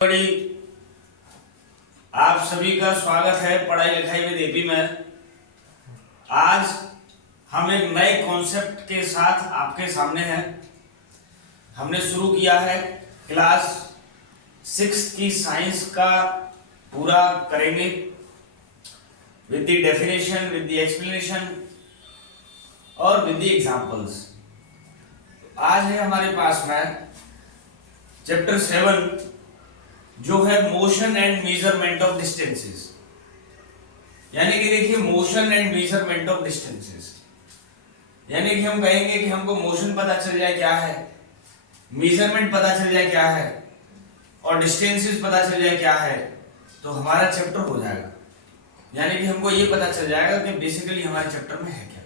बड़ी आप सभी का स्वागत है पढ़ाई लिखाई में एपी में। आज हम एक नए कॉन्सेप्ट के साथ आपके सामने हैं। हमने शुरू किया है क्लास 6 की साइंस का पूरा करेंगे with the definition, with the explanation और विद द एग्जांपल्स। आज है हमारे पास में चैप्टर 7 जो है motion and measurement of distances. यानी कि देखिए motion and measurement of distances, यानी कि हम कहेंगे कि हमको मोशन पता चल जाए क्या है, मेजरमेंट पता चल जाए क्या है और डिस्टेंसेस पता चल जाए क्या है, तो हमारा चैप्टर हो जाएगा। यानी कि हमको ये पता चल जाएगा कि बेसिकली हमारे चैप्टर में है क्या।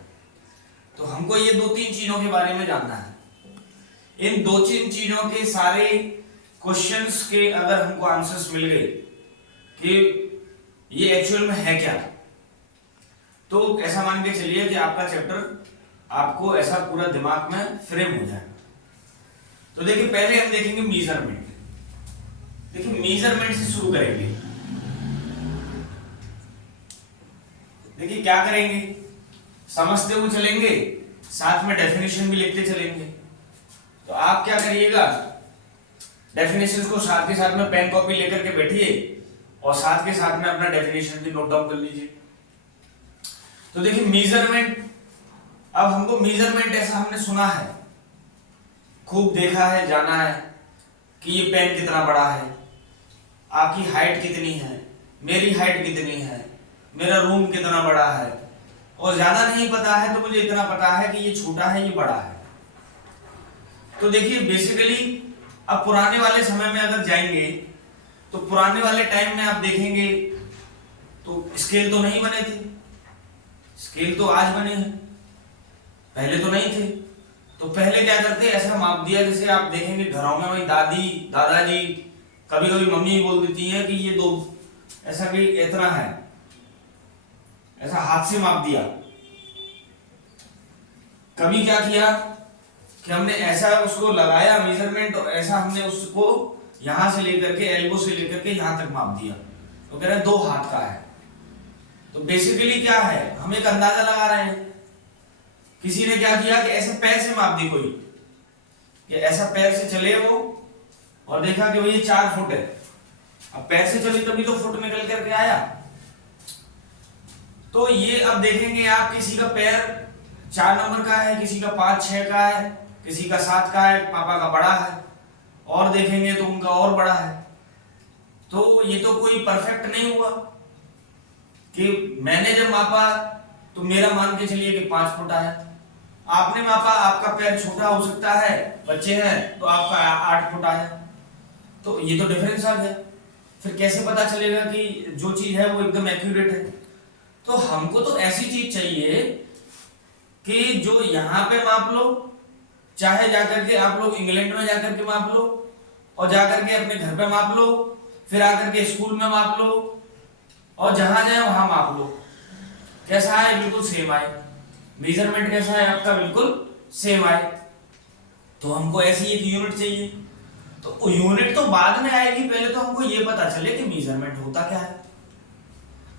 तो हमको ये 2-3 चीजों के बारे में जानना है। इन 2-3 चीजों के सारे क्वेश्चंस के अगर हमको आंसर्स मिल गए कि ये एक्चुअल में है क्या, तो ऐसा मान के चलिए कि आपका चैप्टर आपको ऐसा पूरा दिमाग में फ्रेम हो जाएगा। तो देखिए पहले हम देखेंगे मेजरमेंट। देखिए मेजरमेंट से शुरू करेंगे। देखिए क्या करेंगे, समझते हुए चलेंगे, साथ में डेफिनेशन भी लिखते चलेंगे। तो आप क्या करिएगा, डेफिनेशंस को साथ के साथ में पेन कॉपी लेकर के बैठिए और साथ के साथ में अपना डेफिनेशन भी नोट डाउन कर लीजिए। तो देखिए मेजरमेंट, अब हमको मेजरमेंट ऐसा हमने सुना है, खूब देखा है, जाना है कि ये पेन कितना बड़ा है, आपकी हाइट कितनी है, मेरी हाइट कितनी है, मेरा रूम कितना बड़ा है, और ज्यादा नहीं पता है तो मुझे इतना पता है कि ये छोटा है, ये बड़ा है। तो देखिए बेसिकली अब पुराने वाले समय में अगर जाएंगे तो पुराने वाले टाइम में आप देखेंगे तो स्केल तो नहीं बने थे। स्केल तो आज बने हैं, पहले तो नहीं थे। तो पहले क्या करते, ऐसा माप दिया, जैसे आप देखेंगे घरों में वही दादी दादाजी, कभी कभी मम्मी बोल देती है कि ये दो ऐसा भी इतना है, ऐसा हाथ से माप दिया। कभी क्या किया कि हमने ऐसा उसको लगाया मेजरमेंट, और ऐसा हमने उसको यहां से लेकर के एल्बो से लेकर के यहां तक माप दिया, तो कह रहे हैं 2 हाथ का है। तो बेसिकली क्या है, हम एक अंदाजा लगा रहे हैं। किसी ने क्या किया कि ऐसे पैर से माप दी कोई, कि ऐसा पैर से चले वो और देखा कि भाई 4 फुट है। अब पैर से चले तभी तो फुट निकल करके आया। तो ये अब देखेंगे आप, किसी का पैर 4 नंबर का है, किसी का 5-6 का है, किसी का 7 का है, पापा का बड़ा है, और देखेंगे तो उनका और बड़ा है। तो ये तो कोई परफेक्ट नहीं हुआ कि मैंने जब मापा तो मेरा मान के चलिए कि 5 फुट आया, आपने मापा, आपका पैर छोटा हो सकता है, बच्चे हैं तो आपका 8 फुट आया। तो ये तो डिफरेंस आ गया। फिर कैसे पता चलेगा कि जो चीज है वो एकदम एक्यूरेट है। तो हमको तो ऐसी चीज चाहिए कि जो यहां पे माप लो, चाहे जाकर के आप लोग इंग्लैंड में जाकर के माप लो, और जाकर के अपने घर पे माप लो, फिर आकर के स्कूल में माप लो, और जहां जाए वहां माप लो। कैसा है, बिल्कुल सेम आए। मेजरमेंट कैसा है आपका, बिल्कुल सेम आए। तो हमको ऐसी एक यूनिट चाहिए। तो यूनिट तो बाद में आएगी, पहले तो हमको ये पता चले कि मेजरमेंट होता क्या है।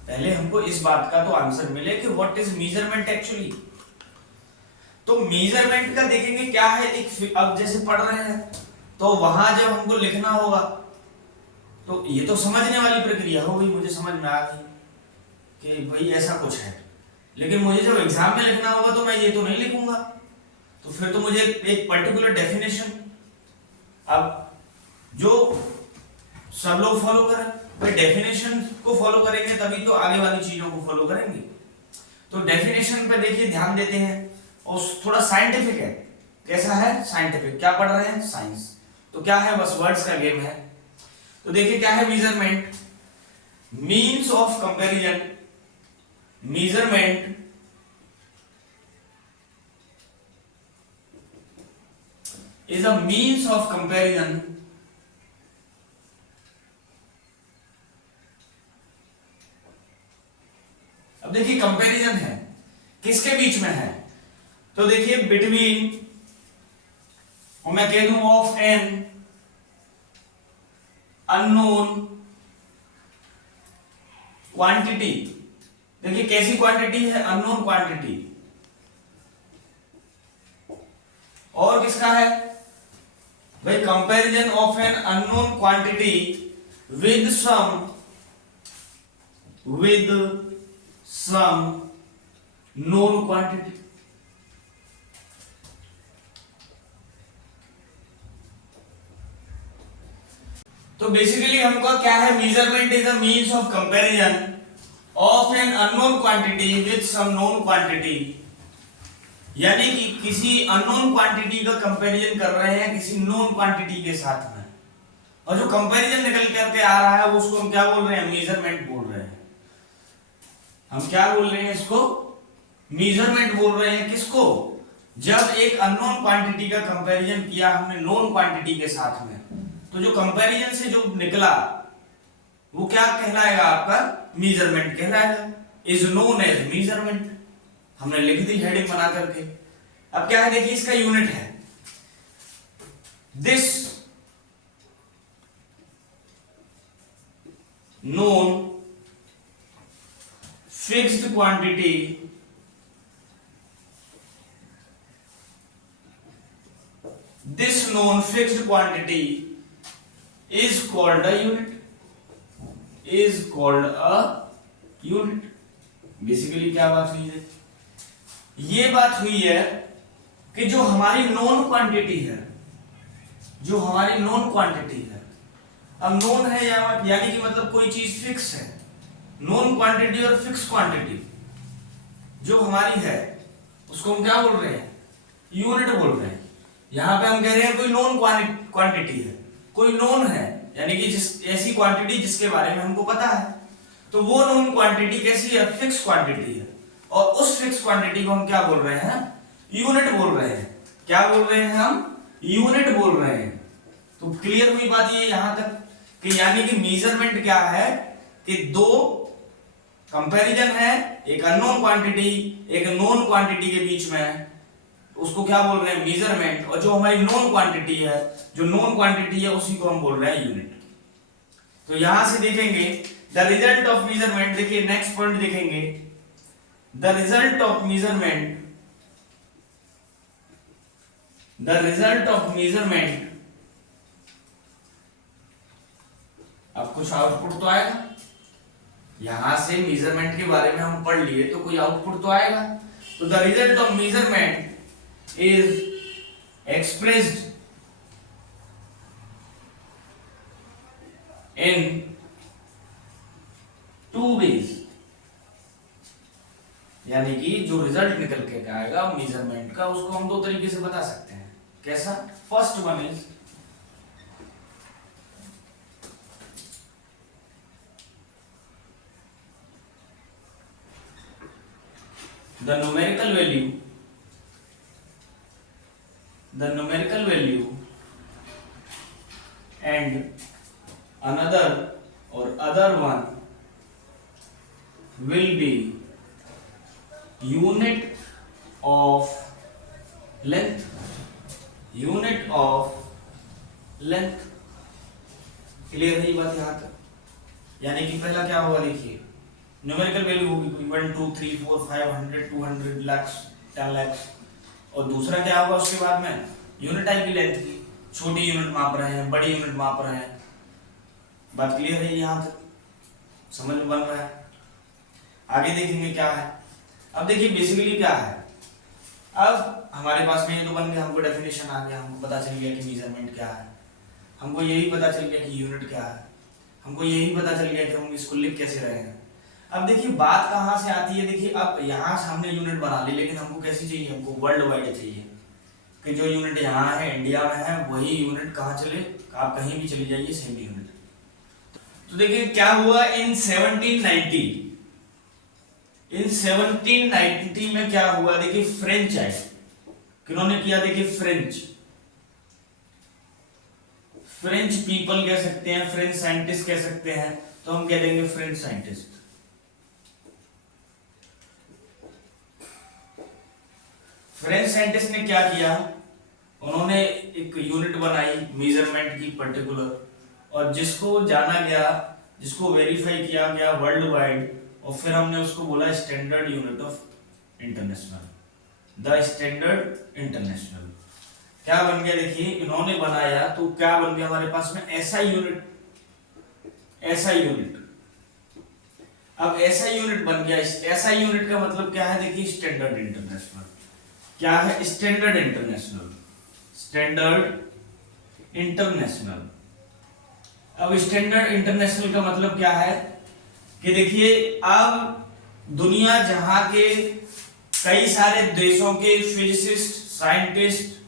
पहले हमको इस बात का तो आंसर मिले कि व्हाट इज मेजरमेंट एक्चुअली। तो मेजरमेंट का देखेंगे क्या है, एक अब जैसे पढ़ रहे हैं तो वहां जब हमको लिखना होगा तो ये तो समझने वाली प्रक्रिया हो गई, मुझे समझ में आ गई कि भाई ऐसा कुछ है। लेकिन मुझे जब एग्जाम में लिखना होगा तो मैं ये तो नहीं लिखूंगा, तो फिर तो मुझे एक पर्टिकुलर डेफिनेशन, अब जो सब लोग फॉलो करें, भाई डेफिनेशन को फॉलो करेंगे तभी तो आगे वाली चीजों को फॉलो करेंगे। तो डेफिनेशन पे देखिए ध्यान देते हैं, और थोड़ा साइंटिफिक है। कैसा है, साइंटिफिक। क्या पढ़ रहे हैं, साइंस। तो क्या है, बस वर्ड्स का गेम है। तो देखिए क्या है measurement, means of comparison. Measurement is a means of comparison अब देखिए कंपैरिजन है, किसके बीच में है, तो देखिए बिटवीन, और मैं कह दूं ऑफ एन अननोन क्वांटिटी। देखिए कैसी क्वांटिटी है, अननोन क्वांटिटी। और किसका है भाई, comparison of an unknown quantity with some known quantity. तो बेसिकली हमका क्या है, measurement is a means of comparison of an unknown quantity with some known quantity. यानी कि किसी अननोन क्वांटिटी का कंपैरिजन कर रहे हैं किसी नोन क्वांटिटी के साथ में, और जो कंपैरिजन निकल करके आ रहा है वो उसको हम क्या बोल रहे हैं, मेजरमेंट बोल रहे हैं। हम क्या बोल रहे हैं इसको, मेजरमेंट बोल रहे हैं। किसको, जब एक अननोन क्वांटिटी का कंपैरिजन किया हमने नोन क्वांटिटी के साथ में, तो जो कंपैरिजन से जो निकला वो क्या कहलाएगा, आपका मेजरमेंट कहलाएगा। Is known as measurement. हमने लिख दी हेडिंग बना करके। अब क्या है, देखिए इसका यूनिट है this known fixed quantity this known fixed quantity is called a unit। Basically क्या बात हुई है, ये बात हुई है कि जो हमारी नोन क्वांटिटी है, जो हमारी नोन क्वांटिटी है, अब नोन है यानी कि मतलब कोई चीज फिक्स है। नोन क्वांटिटी और फिक्स क्वांटिटी जो हमारी है उसको हम क्या बोल रहे हैं, यूनिट बोल रहे हैं। यहां पे हम कह रहे हैं कोई नोन क्वांटिटी है, कोई नोन है, यानी कि ऐसी क्वांटिटी जिसके बारे में हमको पता है। तो वो नोन क्वांटिटी कैसी है, फिक्स क्वांटिटी है, और उस फिक्स क्वांटिटी को हम क्या बोल रहे हैं, यूनिट बोल रहे हैं। क्या बोल रहे हैं हम, यूनिट बोल रहे हैं। तो क्लियर हुई बात ये यहां तक कि यानी कि मेजरमेंट क्या है कि दो कंपैरिजन है, एक अननोन क्वांटिटी एक नोन क्वांटिटी के बीच में, उसको क्या बोल रहे हैं, मेजरमेंट। और जो हमारी नोन क्वांटिटी है, जो नोन क्वांटिटी है उसी को हम बोल रहे हैं यूनिट। तो यहां से देखेंगे द रिजल्ट ऑफ मेजरमेंट। देखिए नेक्स्ट पॉइंट देखेंगे, द रिजल्ट ऑफ मेजरमेंट। अब कुछ आउटपुट तो आएगा, यहां से मेजरमेंट के बारे में हम पढ़ लिए तो कोई आउटपुट तो आएगा। तो the result of measurement is expressed in two ways. यानी कि जो रिजल्ट निकल के आएगा मेजरमेंट का, उसको हम दो तरीके से बता सकते हैं। कैसा, first one is the numerical value and other one will be unit of length। Clear है ये बात यहां तक। यानी कि पहला क्या होगा, देखिए न्यूमेरिकल वैल्यू होगी कोई 1 2 3 4 500 200 lakhs 10 lakhs, और दूसरा क्या होगा उसके बाद में, यूनिट आएगी लेंथ की। छोटी यूनिट माप रहे हैं, बड़ी यूनिट माप रहे हैं। बात क्लियर है यहां तक, समझ में बन रहा है। आगे देखेंगे क्या है। अब देखिए बेसिकली क्या है, अब हमारे पास में ये तो बन गया, हमको डेफिनेशन आ गया, हमको पता चल गया कि मेजरमेंट क्या है, हमको यही पता चल गया कि यूनिट क्या है, हमको यही पता चल गया कि हम इसको लिख कैसे रहे हैं। अब देखिए बात कहां से आती है, देखिए अब यहां से हमने यूनिट बना ली, लेकिन हमको कैसी चाहिए, हमको वर्ल्ड वाइड चाहिए कि जो यूनिट यहाँ है इंडिया में है वही यूनिट कहाँ चले, आप कहीं भी चली जाइए सेम यूनिट। तो देखिए क्या हुआ इन 1790 में क्या हुआ, देखिए फ्रेंच आए। किन्होंने किया, देखिए फ्रेंच पीपल कह सकते हैं, फ्रेंच साइंटिस्ट कह सकते हैं, तो हम कह देंगे फ्रेंच साइंटिस्ट। फ्रेंच साइंटिस्ट ने क्या किया, उन्होंने एक यूनिट बनाई मेजरमेंट की पर्टिकुलर, और जिसको जाना गया, जिसको वेरीफाई किया गया वर्ल्ड वाइड, और फिर हमने उसको बोला standard unit of international, the standard international. क्या बन गया देखिए, इन्होंने बनाया तो क्या बन गया हमारे पास में एसआई यूनिट, एसआई यूनिट। अब एसआई यूनिट बन गया, एसआई यूनिट का मतलब क्या है देखिए, स्टैंडर्ड इंटरनेशनल। क्या है स्टैंडर्ड इंटरनेशनल, स्टैंडर्ड इंटरनेशनल। अब स्टैंडर्ड इंटरनेशनल का मतलब क्या है कि देखिए, अब दुनिया जहां के कई सारे देशों के फिजिसिस्ट, साइंटिस्ट,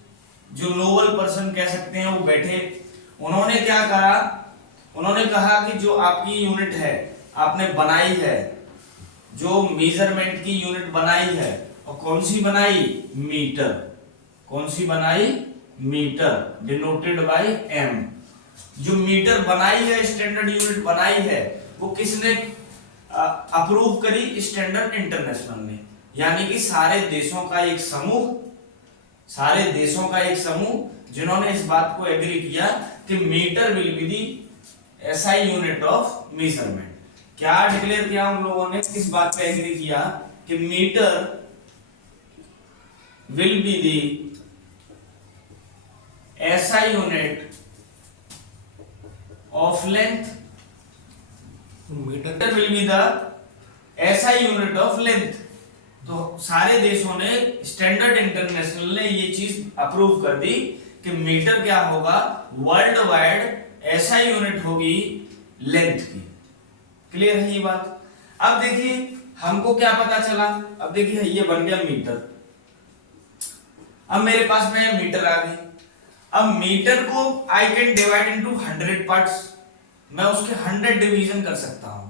जो नोबल पर्सन कह सकते हैं, वो बैठे, उन्होंने क्या करा, उन्होंने कहा कि जो आपकी यूनिट है आपने बनाई है, जो मेजरमेंट की यूनिट बनाई है, और कौन सी बनाई, मीटर। कौन सी बनाई, मीटर, डिनोटेड बाय एम। जो मीटर बनाई है, स्टैंडर्ड यूनिट बनाई है, वो किसने अप्रूव करी, स्टैंडर्ड इंटरनेशनल ने। यानी कि सारे देशों का एक समूह, सारे देशों का एक समूह जिन्होंने इस बात को एग्री किया कि metre will be the SI unit of measurement. क्या डिक्लेयर किया उन लोगों ने, किस बात पे एग्री किया कि metre will be the SI unit of length, metre will be the SI unit of length. तो सारे देशों ने, स्टैंडर्ड इंटरनेशनल ने ये चीज अप्रूव कर दी कि मीटर क्या होगा, वर्ल्ड वाइड एसआई यूनिट होगी लेंथ की। क्लियर है ये बात। अब देखिए हमको क्या पता चला, अब देखिए ये बन गया मीटर। अब मेरे पास में मीटर आ गई। अब मीटर को I can divide into 100 parts, मैं उसके 100 डिवीजन कर सकता हूं।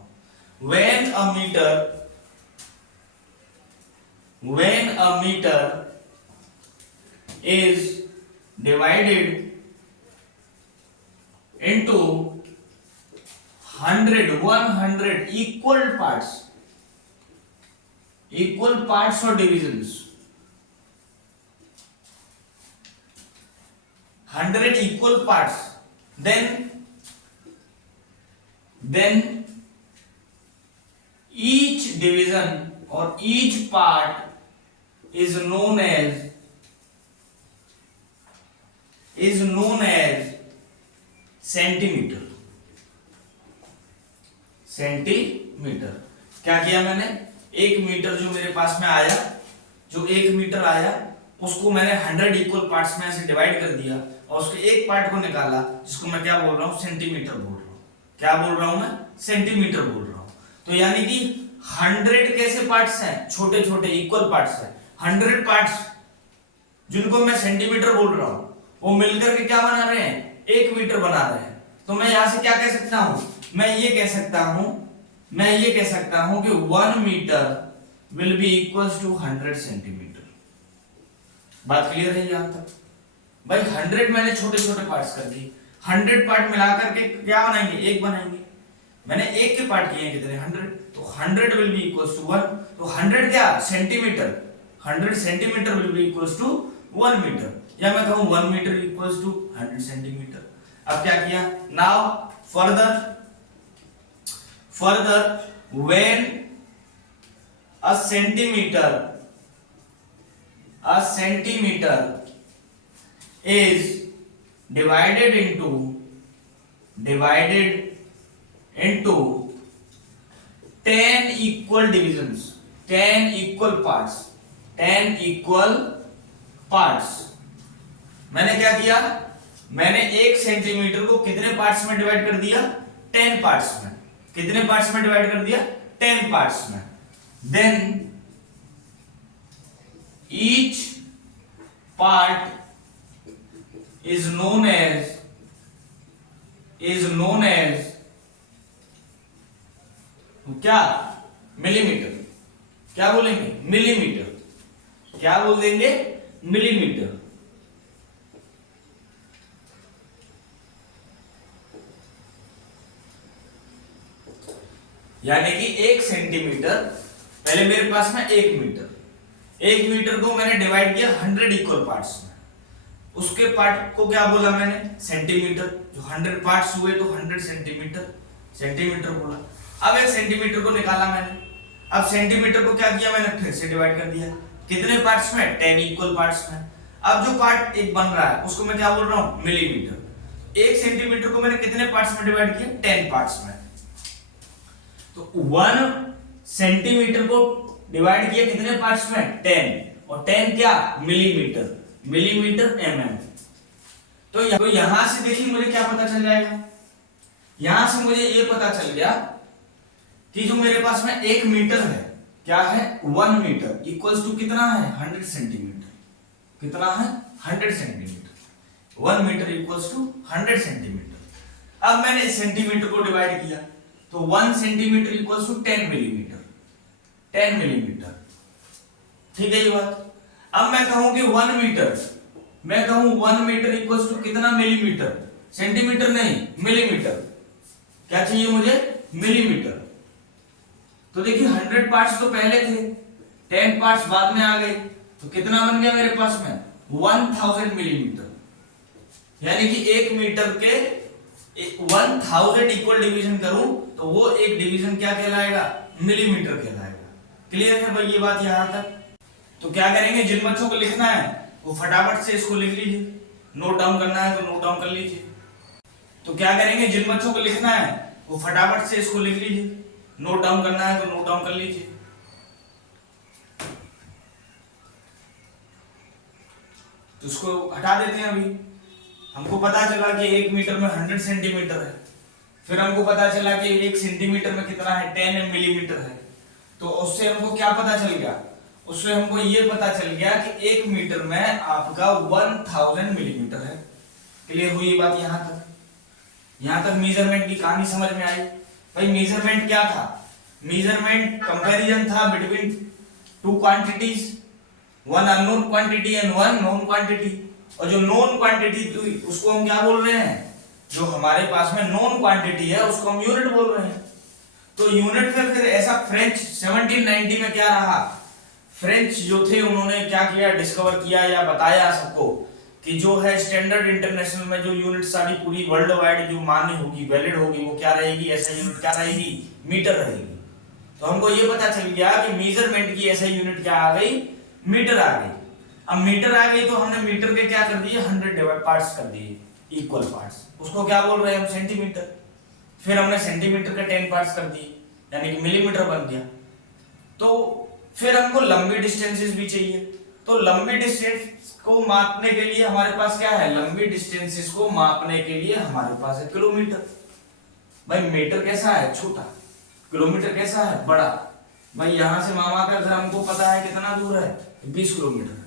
When a metre is divided into 100 equal parts or divisions, 100 equal parts, then each division or each part is known as centimetre. Centimetre क्या किया मैंने, एक मीटर जो मेरे पास में आया, जो एक मीटर आया, उसको मैंने 100 इक्वल पार्ट्स में ऐसे डिवाइड कर दिया, और उसके एक पार्ट को निकाला, जिसको मैं क्या बोल रहा हूं, सेंटीमीटर बोल रहा हूं। क्या बोल रहा हूं मैं, सेंटीमीटर बोल रहा हूं। तो यानी कि 100 कैसे पार्ट्स हैं, छोटे छोटे इक्वल पार्ट्स हैं। 100 पार्ट्स जिनको मैं सेंटीमीटर बोल रहा हूं, वो मिलकर के क्या बना रहे हैं, एक मीटर बना रहे हैं। तो मैं यहां से क्या कह सकता हूं, मैं ये कह सकता हूं कि 1 metre will be equals to 100 centimetre. बात क्लियर है यहां तक भाई। 100 मैंने छोटे छोटे पार्ट्स कर दिए, 100 पार्ट मिलाकर के क्या बनाएंगे, एक बनाएंगे। मैंने एक के पार्ट किए कितने, 100, तो 100 विल बी इक्वल्स टू 1। तो 100 क्या, centimetre, 100 centimetre will be equals to 1 metre, या मैं कहूं 1 मीटर इक्वल्स टू 100 सेंटीमीटर। अब क्या किया, now further when a centimetre is divided into 10 equal divisions, 10 equal parts। मैंने क्या किया, मैंने एक सेंटीमीटर को कितने पार्ट्स में डिवाइड कर दिया, 10 पार्ट्स में। कितने पार्ट्स में डिवाइड कर दिया, 10 पार्ट्स में। Then each part is known as क्या, मिलीमीटर। क्या बोलेंगे, मिलीमीटर। क्या बोल देंगे, मिलीमीटर। यानी कि 1 सेंटीमीटर, पहले मेरे पास में 1 मीटर, 1 मीटर को मैंने डिवाइड किया 100 इक्वल पार्ट्स में। उसके पार्ट को क्या बोला मैंने, सेंटीमीटर। जो 100 पार्ट्स हुए तो 100 सेंटीमीटर बोला। अब एक सेंटीमीटर को निकाला मैंने, अब सेंटीमीटर को क्या किया मैंने, फिर से डिवाइड कर दिया। कितने पार्ट्स में, 10 इक्वल पार्ट्स में। अब जो पार्ट एक बन रहा है उसको मैं क्या बोल रहा हूँ, मिलीमीटर। एक सेंटीमीटर को मैंने कितने पार्ट्स में डिवाइड किया, 10 पार्ट्स में। तो 1 सेंटीमीटर को डिवाइड किया कितने पार्ट्स में, 10, और 10 क्या, मिलीमीटर mm। तो यहां से देखिए मुझे क्या पता चल जाएगा, यहां से मुझे ये पता चल गया कि जो मेरे पास में 1 मीटर है, क्या है, 1 मीटर इक्वल्स टू कितना है, 100 सेंटीमीटर। कितना है, 100 centimetre. 1 metre equals to 100 centimetre. अब मैंने सेंटीमीटर को डिवाइड किया तो 1 centimetre equals to 10 millimetre. 10 millimetre, ठीक है ये बात। अब मैं कहूं कि 1 मीटर, मैं कहूं 1 मीटर इक्वल्स टू कितना, मिलीमीटर, सेंटीमीटर नहीं, मिलीमीटर। क्या चाहिए मुझे, मिलीमीटर। तो देखिए 100 पार्ट्स तो पहले थे, 10 पार्ट्स बाद में आ गए, तो कितना बन गया मेरे पास में, 1000 मिलीमीटर। यानी कि 1 मीटर के 1000 इक्वल डिवीजन करूं तो वो एक डिवीजन क्या कहलाएगा, मिलीमीटर कहलाएगा। क्लियर है भाई ये बात यहां तक। तो क्या करेंगे, जिन बच्चों को लिखना है वो फटाफट से इसको लिख लीजिए, नोट डाउन करना है तो नोट डाउन कर लीजिए। तो क्या करेंगे, जिन बच्चों को लिखना है वो फटाफट से इसको लिख लीजिए, नोट डाउन करना है तो नोट डाउन कर लीजिए। तो इसको हटा देते हैं अभी। हमको पता चला कि 1 मीटर में 100 सेंटीमीटर है, फिर हमको पता चला कि 1 सेंटीमीटर में कितना है, 10 मिलीमीटर है। तो उससे हमको क्या पता चल गया, उससे हमको ये पता चल गया कि 1 मीटर में आपका 1000 मिलीमीटर है। क्लियर हुई ये बात यहां तक। यहां तक मेजरमेंट की कहानी समझ में आई। भाई मेजरमेंट क्या था, मेजरमेंट कंपैरिजन था between 2 quantities, 1 unknown quantity and 1 known quantity. और जो नोन क्वांटिटी थी उसको हम क्या बोल रहे हैं, जो हमारे पास में नोन क्वांटिटी है उसको हम यूनिट बोल रहे हैं। तो यूनिट में फिर ऐसा फ्रेंच 1790 में क्या रहा, फ्रेंच जो थे उन्होंने क्या किया, डिस्कवर किया या बताया सबको कि जो है स्टैंडर्ड इंटरनेशनल में जो यूनिट सारी पूरी वर्ल्ड वाइड जो मान्य होगी, वैलिड होगी, वो क्या रहेगी, ऐसा यूनिट क्या रहेगी, मीटर रहेगी। तो हमको ये पता चल गया कि मेजरमेंट की ऐसा यूनिट क्या आ गई, मीटर आ गई। अब मीटर आ गई तो हमने मीटर के क्या कर दिए, 100 पार्ट्स कर दिए, इक्वल पार्ट्स। उसको क्या बोल रहे हैं हम, सेंटीमीटर। फिर हमने सेंटीमीटर के 10 पार्ट्स कर दिए, यानी कि मिलीमीटर बन गया। तो फिर हमको लंबी डिस्टेंसेस भी चाहिए। तो लंबी डिस्टेंस को मापने के लिए हमारे पास क्या है, लंबी डिस्टेंसेस को मापने के लिए हमारे पास है किलोमीटर। भाई मीटर कैसा है, छोटा, किलोमीटर कैसा है, बड़ा। भाई यहां से मामा का घर हमको पता है कितना दूर है, 20 किलोमीटर,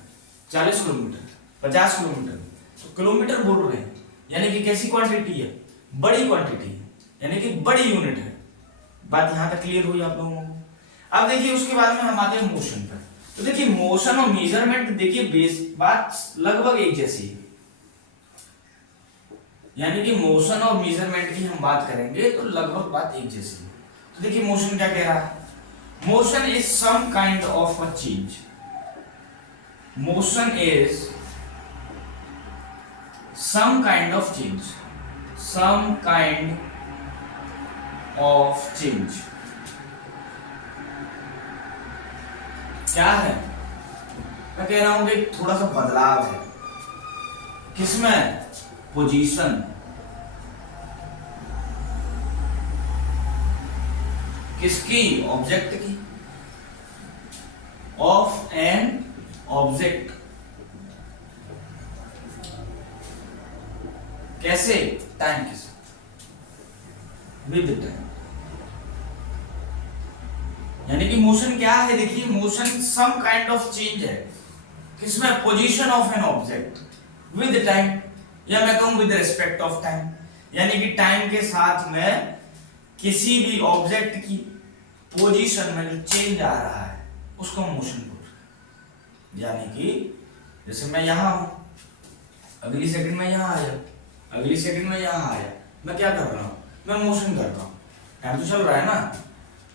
40 किलोमीटर, 50 किलोमीटर। तो किलोमीटर बोल रहे हैं, यानी कि कैसी क्वांटिटी है, बड़ी क्वांटिटी है, यानी कि बड़ी यूनिट है। बात यहां तक क्लियर हुई आप लोगों को। अब देखिए उसके बाद में हम आते हैं मोशन पर। तो देखिए मोशन और मेजरमेंट, देखिए बेस बात लगभग एक जैसी है, यानी कि मोशन और मेजरमेंट की हम बात करेंगे तो लगभग बात एक जैसी है। तो देखिए मोशन क्या कह रहा है, motion is some kind of a change. Motion is some kind of change, some kind of change। क्या है, मैं कह रहा हूं कि थोड़ा सा बदलाव है। किसमें, पोजीशन, किसकी, ऑब्जेक्ट की, ऑफ एन ऑब्जेक्ट। कैसे, टाइम के साथ, विद टाइम। यानी कि मोशन क्या है, देखिए motion some kind of change है, किसमें, position of an object with time, या मैं कहूं विद रिस्पेक्ट ऑफ टाइम। यानी कि टाइम के साथ में किसी भी ऑब्जेक्ट की पोजीशन में जो चेंज आ रहा है उसको हम मोशन बोल रहे हैं। यानी कि जैसे मैं यहां हूं, अगली सेकंड में यहां आया, अगली सेकंड में यहां आया, मैं क्या कर रहा हूं, मैं मोशन कर रहा हूं। टाइम तो चल रहा है ना,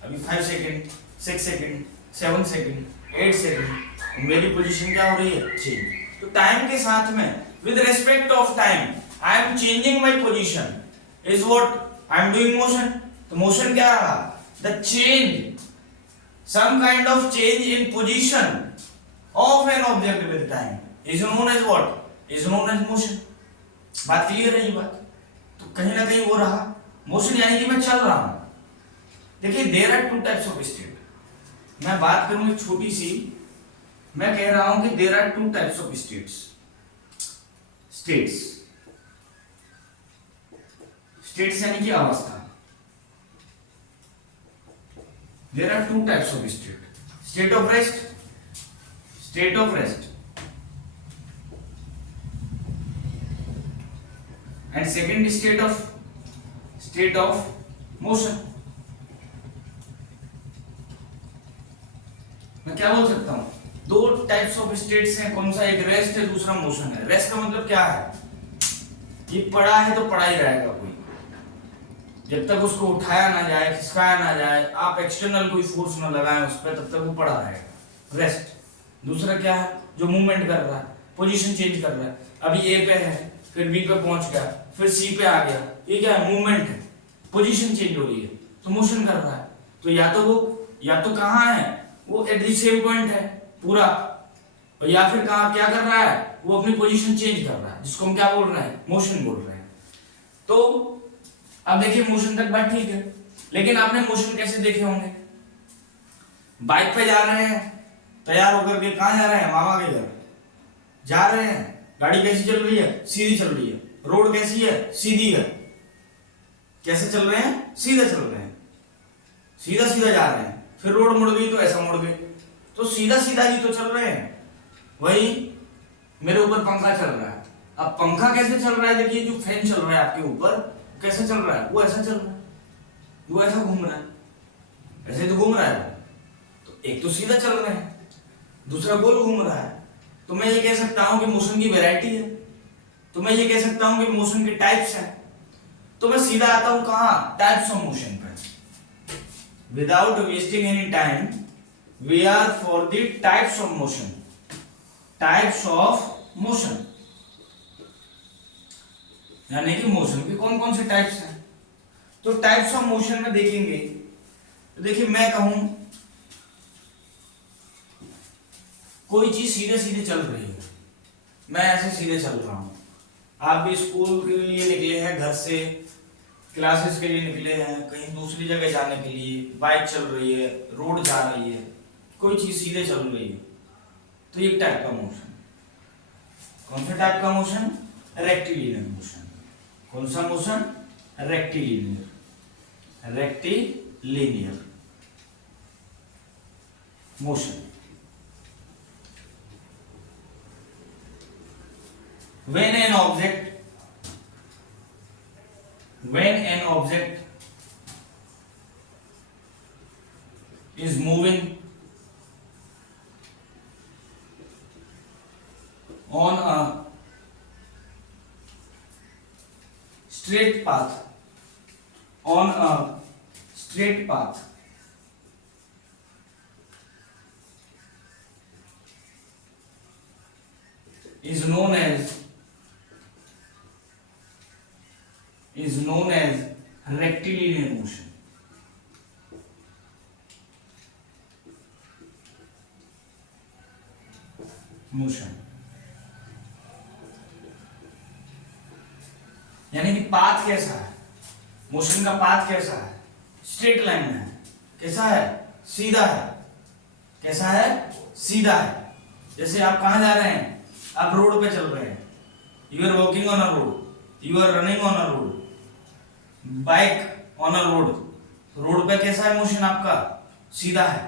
अभी 5 सेकंड, 6 सेकंड, 7 सेकंड, 8 सेकंड, मेरी पोजीशन क्या हो रही है, चेंज। तो टाइम के साथ में with respect of time. I am changing my position is what I am doing motion. तो motion क्या रहा? The change, some kind of change in position of an object with time is known as what? Is known as motion. बात clear है ये बात? तो कहीं ना कहीं वो रहा मोशन, यानी कि मैं चल रहा हूं. देखिए there are two types of state. मैं बात करूं एक छोटी सी, मैं कह रहा हूं कि there are two types of states. States यानी कि अवस्था. There are two types of state. State of rest and second state of motion. मैं क्या बोल सकता हूं? दो टाइप्स ऑफ स्टेट्स हैं. कौन सा? एक रेस्ट है, दूसरा मोशन है. रेस्ट का मतलब क्या है? ये पड़ा है तो पड़ा ही रहेगा कोई, जब तक उसको उठाया ना जाए, खिसकाया ना जाए, आप एक्सटर्नल कोई फोर्स ना लगाएं उस पर, तब तक वो पड़ा रहेगा. रेस्ट. दूसरा क्या है? जो मूवमेंट कर रहा है, पोजीशन चेंज कर रहा है. अभी ए पे है, फिर बी पे पहुंच गया, फिर सी पे आ गया. ये क्या है? मूवमेंट है, पोजीशन चेंज हो रही है, तो मोशन कर रहा है. तो या तो कहां है वो? एट द सेम पॉइंट है पूरा, और या फिर कहां क्या कर रहा है? वो अपनी पोजीशन चेंज कर रहा है, जिसको हम क्या बोल रहे हैं? मोशन बोल रहे हैं. तो अब देखिए मोशन तक बात ठीक है, लेकिन आपने मोशन कैसे देखे होंगे? बाइक पे जा रहे हैं, तैयार होकर के कहां जा रहे हैं? मामा के घर जा रहे हैं. गाड़ी कैसी चल रही है? सीधी चल रही है. रोड कैसी है? सीधी है. कैसे चल रहे हैं? सीधा चल रहे हैं, सीधा सीधा जा रहे हैं. फिर रोड मुड़ गई तो ऐसा मुड़ गए, तो सीधा सीधा ही तो चल रहे हैं. वही मेरे ऊपर पंखा चल रहा है. अब पंखा कैसे चल रहा है? देखिए जो फैन चल रहा है आपके ऊपर, कैसे चल रहा है? वो ऐसा चल रहा है, वो ऐसा घूम रहा है, ऐसे तो घूम रहा है. तो एक तो सीधा चल रहे हैं, दूसरा गोल घूम रहा है. तो मैं ये कह सकता हूं कि मोशन की वैरायटी है. तो मैं ये कह सकता हूं कि मोशन के टाइप्स हैं. तो मैं सीधा आता हूं कहां? टाइप्स ऑफ मोशन पर. Without wasting any time we are for the types of motion. Types of motion यानी कि मोशन के कौन कौन से टाइप्स हैं. तो टाइप्स ऑफ मोशन में देखेंगे तो देखिए मैं कहूं कोई चीज सीधे सीधे चल रही है, मैं ऐसे सीधे चल रहा हूं. आप भी स्कूल के लिए निकले हैं, घर से क्लासेस के लिए निकले हैं, कहीं दूसरी जगह जाने के लिए, बाइक चल रही है, रोड जा रही है, कोई चीज सीधे चल रही है. तो ये टाइप का मोशन. कौन सा टाइप का मोशन? Rectilinear motion. कौन सा motion? Rectilinear. Rectilinear motion. When an object is moving on a straight path, is known as rectilinear motion. यानी कि पाथ कैसा है? मोशन का पाथ कैसा है? स्ट्रेट लाइन में है. कैसा है? सीधा है. कैसा है? सीधा है. जैसे आप कहां जा रहे हैं? आप रोड पे चल रहे हैं. You are walking on a road, you are running on a road, bike on a road. Road पे कैसा है मोशन आपका? सीधा है.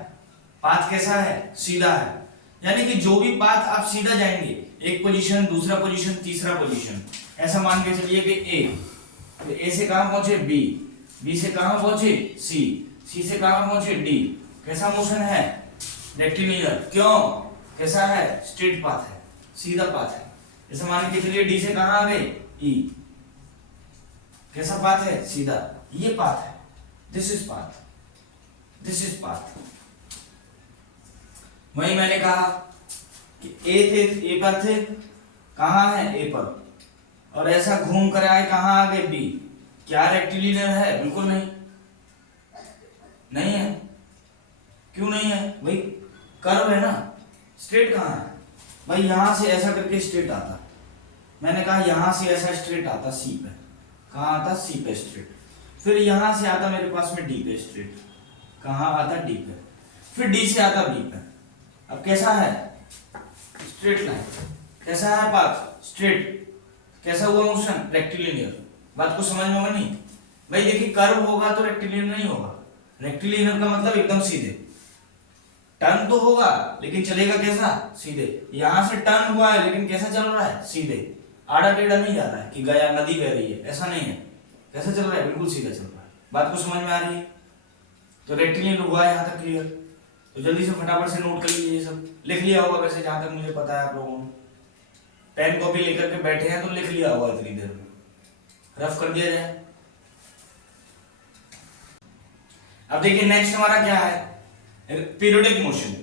पाथ कैसा है? सीधा है. यानी कि जो भी पाथ आप सीधा जाएंगे, एक पोजीशन, दूसरा पोजीशन, तीसरा पोजीशन, ऐसा मान के चलिए कि ए, तो ए से कहां पहुंचे? बी, बी से कहां पहुंचे? सी, सी से कहां पहुंचे? डी. कैसा मोशन है? रेक्टिलिनियर. क्यों? कैसा है? स्ट्रेट पाथ है, सीधा पाथ है. जैसे मान के चलिए डी से कहां आ गए? ई. कैसा पाथ है? सीधा. ये पाथ है. This is path, this is path. वही मैंने कहा कि ए पर थे, कहाँ है ए पर, और ऐसा घूम कर आए कहाँ आगे बी। क्या रेक्टिलिनियर है? बिल्कुल नहीं, नहीं है। क्यों नहीं है भाई? कर्व है ना, स्ट्रेट कहाँ है भाई? यहां से ऐसा करके स्ट्रेट आता, मैंने कहा यहां से ऐसा स्ट्रेट आता सी पे, कहाँ आता? सी पे स्ट्रेट। फिर यहां से आता मेरे पास में डी पे स्ट्रेट, कहाँ आता? डी पे। फिर डी से आता बी पे। अब कैसा है? Straight line. कैसा है पाथ? स्ट्रेट। कैसा हुआ मोशन? रेक्टिलिनियर। बात को समझ में होगा नहीं भाई? देखिए कर्व होगा तो रेक्टिलिनियर नहीं होगा। रेक्टिलिनियर का मतलब एकदम सीधे। टर्न तो होगा लेकिन चलेगा कैसा? सीधे। यहां से टर्न हुआ है लेकिन कैसा चल रहा है? सीधे। आड़ा टेढ़ा नहीं जा रहा है कि गया नदी बह रही है, ऐसा नहीं है। कैसा चल रहा है? बिल्कुल सीधा चल रहा है। बात को समझ में आ रही है? तो रेक्टिलिनियर हुआ है, यहां तक क्लियर? तो जल्दी से फटाफट से नोट कर लीजिए, ये सब लिख लिया होगा वैसे, जहां तक मुझे पता है आप लोगों ने पेन कॉपी लेकर के बैठे हैं तो लिख लिया होगा इतनी देर में। रफ कर दिया जाए। अब देखिए नेक्स्ट हमारा क्या है? Periodic motion,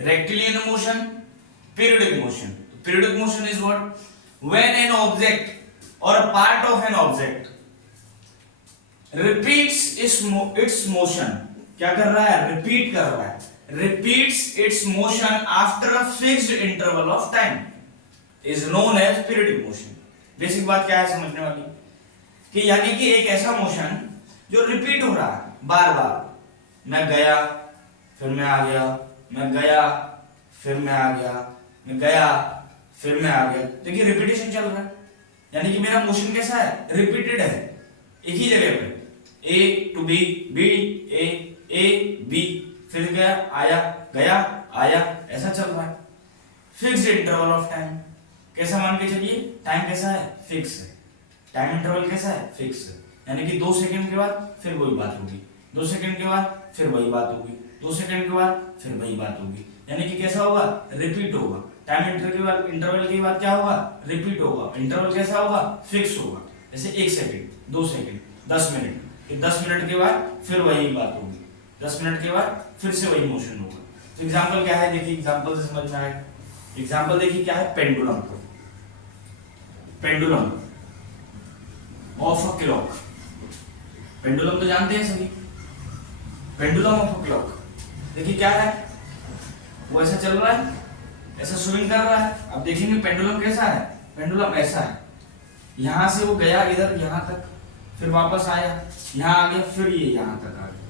rectilinear motion, periodic motion. Periodic motion is what? When an object or a part of an object repeats its motion. क्या कर रहा है? रिपीट कर रहा है। Repeats its motion after a fixed interval of time is known as periodic motion. Basic बात क्या है समझने वाली, कि यानी कि एक ऐसा मोशन जो रिपीट हो रहा है बार बार। मैं गया फिर मैं आ गया, मैं गया फिर मैं आ गया, मैं गया फिर मैं आ गया। देखिए रिपीटेशन चल रहा है, यानी कि मेरा मोशन कैसा है? रिपीटेड है, एक ही जगह पे। A to B, B A B, फिर गया आया, गया आया, ऐसा चल रहा है। Fixed interval of time. कैसा मान के चलिए? टाइम कैसा है? फिक्स है। टाइम इंटरवल कैसा है? फिक्स है। यानी कि 2 सेकंड के बाद फिर वही बात होगी, 2 सेकंड के बाद फिर वही बात होगी, 2 सेकंड के बाद फिर वही बात होगी। यानी कि कैसा होगा? रिपीट होगा। टाइम इंटरवल के बाद क्या होगा? रिपीट होगा। इंटरवल कैसा होगा? फिक्स होगा। जैसे 1 सेकंड, 2 सेकंड, 10 मिनट, 10 मिनट के बाद फिर वही बात होगी, 10 मिनट के बाद फिर से वही मोशन होगा। तो एग्जांपल क्या है? देखिए एग्जांपल से समझ में आएगा। एग्जांपल देखिए क्या है? Pendulum. Pendulum of a clock. Pendulum तो जानते हैं सभी, पेंडुलम ऑफ अ क्लॉक। देखिए क्या है? वो ऐसा चल रहा है, ऐसा स्विंग कर रहा है। अब देखेंगे पेंडुलम कैसा है? पेंडुलम ऐसा है, यहां से वो गया इधर यहां तक, फिर वापस आया, यहां आ गया, फिर ये यहां तक आ गया,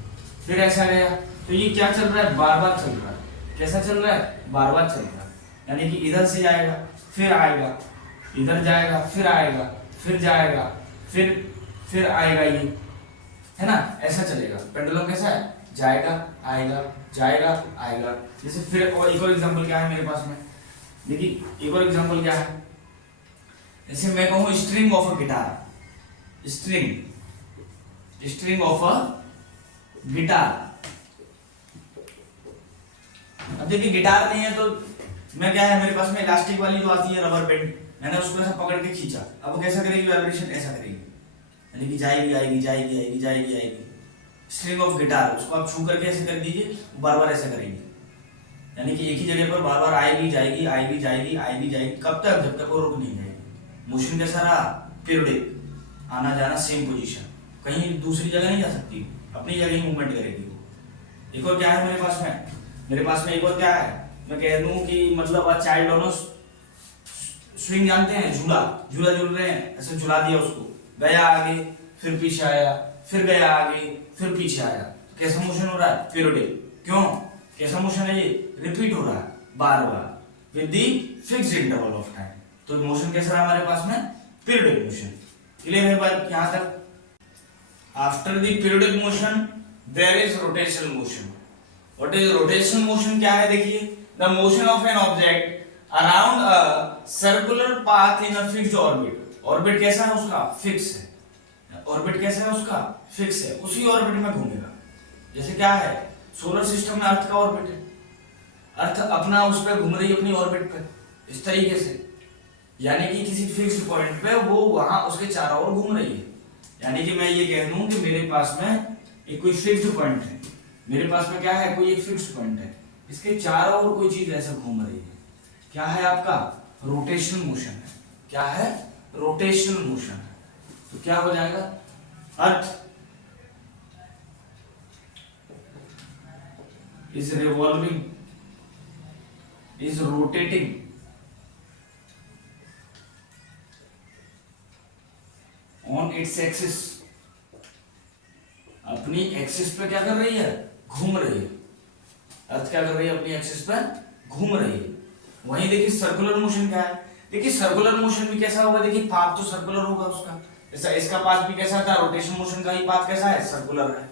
फिर ऐसा गया। तो ये क्या चल रहा है? बार बार चल रहा है। कैसा चल रहा है? बार बार चल रहा है। यानी कि इधर से जाएगा फिर आएगा, इधर जाएगा फिर आएगा, फिर जाएगा फिर आएगा, ये है ना, ऐसा चलेगा। पेंडुलम कैसा है? जाएगा आएगा, जाएगा आएगा। जैसे फिर और एक और एग्जांपल क्या है मेरे पास में? देखिए एक और एग्जांपल क्या है? जैसे मैं कहूं string of a guitar, string of a guitar. अब देखिए गिटार नहीं है तो मैं क्या है, मेरे पास में इलास्टिक वाली जो आती है रबर बैंड, मैंने उसको ऐसा पकड़ के खींचा। अब वो कैसा करेगी? वाइब्रेशन ऐसा करेगी, यानी कि जाएगी आएगी, जाएगी आएगी, जाएगी आएगी। स्ट्रिंग ऑफ गिटार, उसको आप छू करके ऐसे कर दीजिए, बार बार ऐसा करेगी, यानी कि एक ही जगह पर बार बार आएगी जाएगी, आएगी जाएगी, आएगी जाएगी। कब तक? जब तक वो रुक नहीं जाएगी। मोशन कैसा रहा? पीरियडिक, आना जाना सेम पोजीशन, कहीं दूसरी जगह नहीं जा सकती, अपनी जगह ही मूवमेंट करेगी वो। एक और क्या है मेरे पास में? मेरे पास में एक और क्या है? मैं कह दूं कि मतलब आज चाइल्ड दोनों स्विंग जानते हैं, झूला झूला झूल रहे हैं, ऐसे झुला दिया उसको, गया आगे फिर पीछे आया, फिर गया आगे फिर पीछे आया। तो कैसा मोशन हो रहा है? पीरियडिक। क्यों? कैसा मोशन है ये? रिपीट हो रहा है बार बार with the fixed interval of time. तो मोशन कैसा रहा हमारे पास में? Periodic motion. क्लियर है बात यहां तक? After the periodic motion there is rotational motion. What is rotational motion? क्या है देखिए, the motion of an object around a circular path in a fixed orbit. Orbit कैसा है उसका? फिक्स है। ऑर्बिट कैसा है उसका? फिक्स है, उसी ऑर्बिट में घूमेगा। जैसे क्या है, सोलर सिस्टम में अर्थ का ऑर्बिट है, अर्थ अपना उस पर घूम रही है अपनी ऑर्बिट पे, इस तरीके से, यानी कि किसी फिक्स्ड पॉइंट पे वो वहां उसके चारों ओर घूम रही है। यानी कि मैं ये कह दूं कि मेरे पास में एक कोई फिक्स्ड पॉइंट है, मेरे पास में क्या है? कोई एक फिक्स्ड पॉइंट है, इसके चारों ओर कोई चीज ऐसा घूम रही है। क्या है आपका? रोटेशनल मोशन है। क्या है, रोटेशनल मोशन। तो क्या हो जाएगा, earth is revolving, is rotating on its axis, अपनी एक्सिस पे क्या कर रही है, घूम रही है। अर्थ क्या कर रही है, अपनी एक्सिस पे घूम रही है। वहीं देखिए सर्कुलर मोशन क्या है, देखिए सर्कुलर मोशन भी कैसा होगा, देखिए पाथ तो सर्कुलर होगा उसका, जैसा इसका पाथ भी कैसा था, रोटेशन मोशन का ही पाथ कैसा है, सर्कुलर है।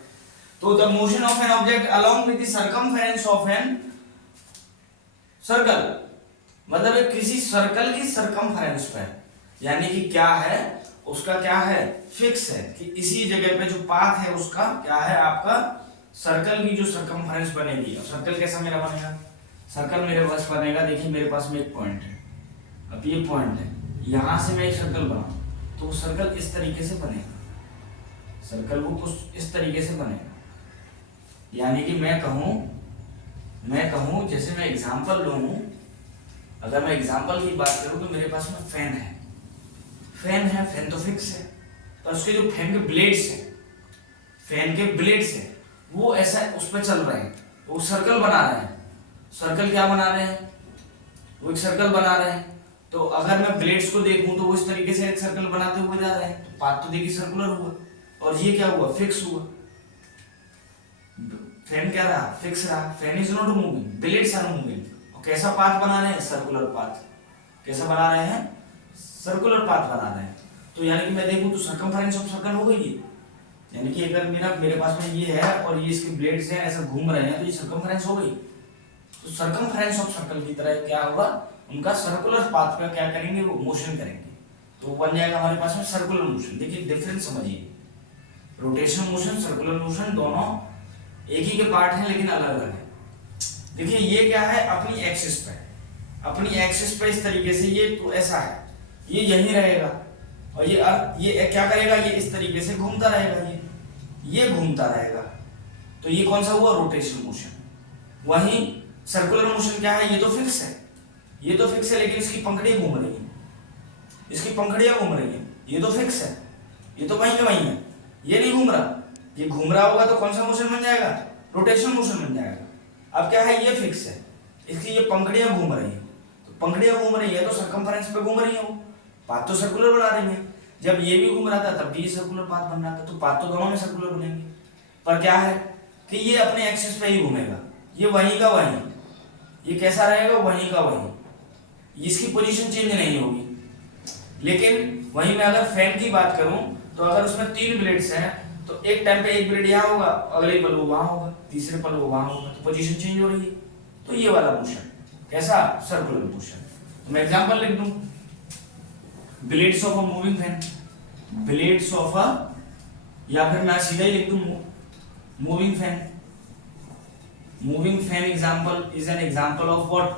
तो the motion of an object along with the circumference of an circle, मतलब किसी सर्कल की सर्कमफेरेंस पे, यानी कि क्या है, उसका क्या है, फिक्स है कि इसी जगह पे जो पाथ है उसका क्या है, आपका सर्कल की जो सर्कमफेरेंस बनेगी। और सर्कल कैसा मेरा बनेगा, सर्कल मेरे पास बनेगा, देखिए मेरे पास में एक पॉइंट है, अब ये पॉइंट है, यहां से मैं एक सर्कल बनाऊं तो वो सर्कल इस तरीके से बनेगा, सर्कल वो कुछ इस तरीके से बनेगा। यानी कि मैं कहूं जैसे मैं एग्जांपल लूं, अगर मैं एग्जांपल की बात करूं तो मेरे पास में फैन है, फैन तो फिक्स है, तो उसके जो फैन के ब्लेड्स हैं, फैन के ब्लेड्स हैं, वो ऐसा उस पर चल रहे हैं, वो सर्कल बना रहे हैं। सर्कल क्या बना रहे हैं, वो एक सर्कल बना रहे हैं। तो अगर मैं ब्लेड्स को देखूं तो वो इस तरीके से एक सर्कल बनाते हुए जा रहे हैं, तो पाथ तो देखिए सर्कुलर हुआ, और ये क्या हुआ, फिक्स हुआ। फैन क्या रहा, फिक्स रहा, fan is not moving, blades are moving. और कैसा पाथ बना रहे हैं, सर्कुलर पाथ। कैसा बना रहे हैं, सर्कुलर पाथ बना रहे हैं। तो यानी कि मैं देखूं तो सर्कमफेरेंस ऑफ सर्कल हो गई, यानी कि अगर मेरे पास में ये है और ये इसके ब्लेड्स हैं, ऐसा घूम रहे हैं, तो ये सर्कमफेरेंस हो गई। तो सर्कमफेरेंस ऑफ सर्कल की तरह क्या होगा, उनका सर्कुलर पाथ पे क्या करेंगे, वो मोशन करेंगे, तो बन जाएगा हमारे पास में सर्कुलर मोशन। देखिए डिफरेंस समझिए, रोटेशनल मोशन, सर्कुलर मोशन, दोनों एक ही के पार्ट हैं लेकिन अलग अलग है। देखिए ये क्या है, अपनी एक्सिस पे, अपनी एक्सिस पे इस तरीके से, ये तो ऐसा है, ये यहीं रहेगा, और ये अर्थ ये क्या करेगा, ये इस तरीके से घूमता रहेगा, ये घूमता रहेगा। तो ये कौन सा हुआ, रोटेशनल मोशन। वहीं सर्कुलर मोशन क्या है, ये तो फिक्स है, ये तो फिक्स है, लेकिन इसकी पंखड़ियां घूम रही हैं, इसकी पंखड़ियां घूम रही हैं, ये तो फिक्स है, ये तो वहीं के वहीं है, ये नहीं घूम रहा। ये घूम रहा होगा तो कौन सा मोशन बन जाएगा, रोटेशनल मोशन बन जाएगा। अब क्या है, ये फिक्स है, इसकी ये पंखड़ियां घूम रही हैं, तो पंखड़ियां घूम रही है तो सर्कमफेरेंस पे घूम रही है, वो पाथ तो सर्कुलर बना रही है। जब ये भी घूम रहा था तब भी ये सर्कुलर पाथ बन रहा था, तो पाथ तो दोनों में सर्कुलर बनेंगे। पर क्या है कि ये अपने एक्सिस पे ही घूमेगा, ये वहीं का वहीं, ये कैसा रहेगा, वहीं का वहीं, इसकी पोजीशन चेंज नहीं होगी। लेकिन वहीं मैं अगर फैन की बात करूं तो अगर उसमें 3 ब्लेड्स हैं तो एक टाइम पे एक ब्लेड यहाँ होगा, अगले पल वो वहां होगा, तीसरे पल वो वहां होगा, तो पोजीशन चेंज हो रही है। तो ये वाला मोशन कैसा, सर्कुलर मोशन। तो मैं एग्जांपल लिख दूं, blades of a moving fan, blades of a, या फिर मैं सीधा ही लिख दूं moving fan. Moving fan example is an example of what,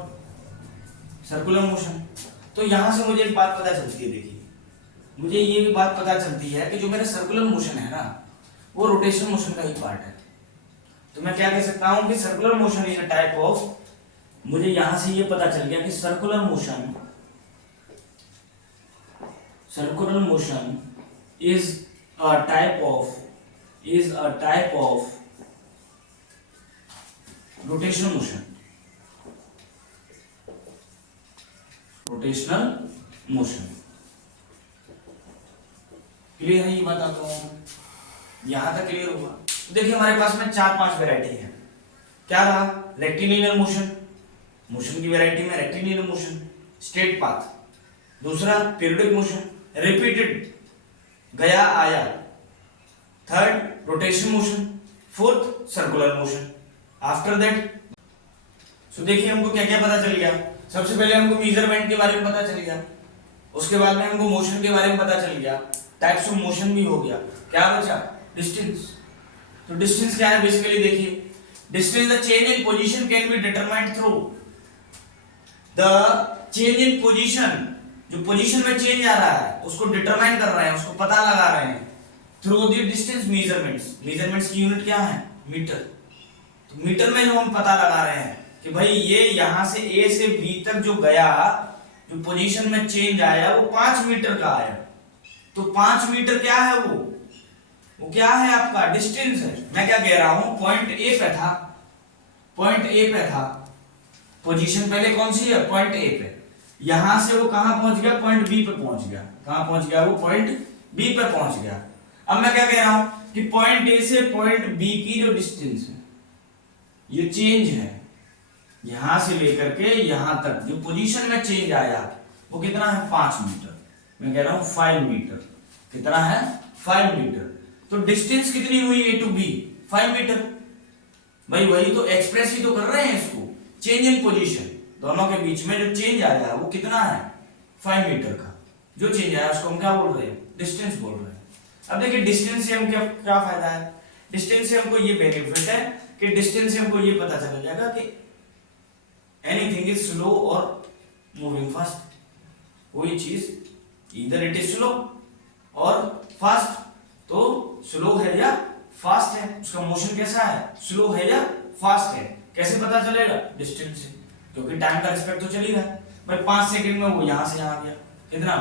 circular motion. तो यहां से मुझे एक बात पता चलती है, देखिए मुझे ये भी बात पता चलती है कि जो मेरा सर्कुलर मोशन है ना, वो रोटेशनल मोशन का ही पार्ट है। तो मैं क्या कह सकता हूं कि circular motion is a type of, मुझे यहां से ये पता चल गया कि circular motion is a type of rotational motion, clear है ये बात आप लोगों को, यहां तक क्लियर हुआ। तो देखिए हमारे पास में 4-5 वैरायटी है। क्या रहा, रेक्टिलिनियर मोशन की वैरायटी में रेक्टिलिनियर मोशन, स्ट्रेट पाथ, दूसरा पीरियोडिक मोशन, रिपीटेड, गया आया, third rotation motion, fourth circular motion. After that so देखिए हमको क्या क्या पता चल गया। सबसे पहले हमको मेजरमेंट के बारे में पता चल गया, उसके बाद में हमको मोशन के बारे में पता चल गया, टाइप्स ऑफ मोशन भी हो गया। क्या बचा, डिस्टेंस। तो डिस्टेंस क्या है बेसिकली, देखिए distance the change in position can be determined through the change in position, जो पोजीशन में चेंज आ रहा है उसको डिटरमाइन कर रहे हैं, उसको पता लगा रहे हैं थ्रू द डिस्टेंस मेजरमेंट्स की यूनिट क्या है, मीटर। तो मीटर में जो हम पता लगा रहे हैं कि भाई ये यहां से ए से बी तक जो गया, जो पोजीशन में चेंज आया वो 5 मीटर का आया। तो 5 मीटर क्या है वो क्या है आपका डिस्टेंस है। मैं क्या कह रहा हूं, पॉइंट ए पे था, पॉइंट ए पे था, पोजीशन पहले कौन सी है, पॉइंट ए पे। यहां से वो कहां पहुंच गया, पॉइंट बी पे पहुंच गया। कहां पहुंच गया वो, पॉइंट बी पे पहुंच गया। अब मैं क्या कह रहा हूं कि पॉइंट ए से पॉइंट बी की जो डिस्टेंस है, ये चेंज है, यहां से लेकर के यहां तक जो पोजीशन में चेंज आया वो कितना है, 5 मीटर। मैं कह रहा हूं 5 मीटर। कितना है, 5 मीटर। तो डिस्टेंस कितनी हुई ए टू बी, 5 मीटर। भाई वही तो एक्सप्रेस ही तो कर रहे हैं इसको, चेंज इन पोजीशन, दोनों के बीच में जो चेंज आया है वो कितना है, 5 मीटर का। जो चेंज आया उसको हम क्या बोल रहे हैं, डिस्टेंस बोल रहे हैं। अब देखिए डिस्टेंस से हम क्या फायदा है, डिस्टेंस से हमको ये बेनिफिट है कि डिस्टेंस से हमको ये पता चल जाएगा कि एनीथिंग इज स्लो और मूविंग फास्ट। कोई चीज इधर इट इज स्लो और फास्ट, तो स्लो है या फास्ट है, उसका मोशन कैसा है, स्लो है या फास्ट है, कैसे पता चलेगा, डिस्टेंस से, क्योंकि टाइम का रिस्पेक्ट तो चल ही रहा है। भाई 5 सेकंड में वो यहां से यहां गया, कितना,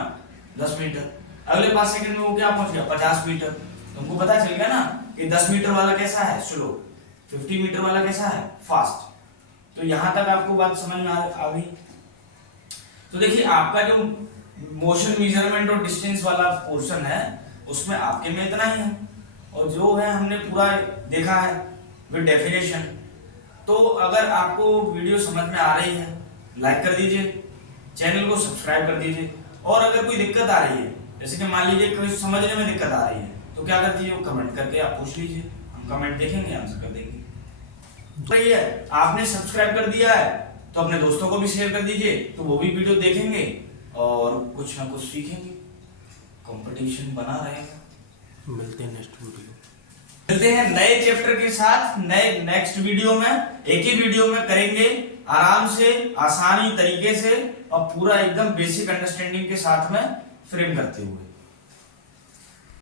10 मीटर। अगले 5 सेकंड में वो क्या पहुंच गया, 50 मीटर। तुमको पता चल गया ना कि 10 मीटर वाला कैसा है, स्लो, 50 मीटर वाला कैसा है, फास्ट। तो यहां तक आपको बात समझ में आ गई। तो देखिए आपका जो मोशन मेजरमेंट और डिस्टेंस वाला पोर्शन है उसमें आपके में इतना ही है, और जो है हमने पूरा देखा है विद डेफिनेशन। तो अगर आपको वीडियो समझ में आ रही है लाइक कर दीजिए, चैनल को सब्सक्राइब कर दीजिए, और अगर कोई दिक्कत आ रही है, जैसे कि मान लीजिए कोई समझने में दिक्कत आ रही है, तो क्या कर दीजिए, वो कमेंट करके आप पूछ लीजिए, हम कमेंट देखेंगे, आंसर कर देंगे। तो ये आपने सब्सक्राइब कर दिया है तो अपने दोस्तों को भी शेयर कर दीजिए, तो वो भी वीडियो देखेंगे और कुछ ना कुछ सीखेंगे, कंपटीशन बना रहेगा। मिलते हैं नेक्स्ट वीडियो, मिलते हैं नए चैप्टर के साथ नए नेक्स्ट वीडियो में। एक ही वीडियो में करेंगे आराम से, आसानी तरीके से, और पूरा एकदम बेसिक अंडरस्टैंडिंग के साथ में फ्रेम करते हुए।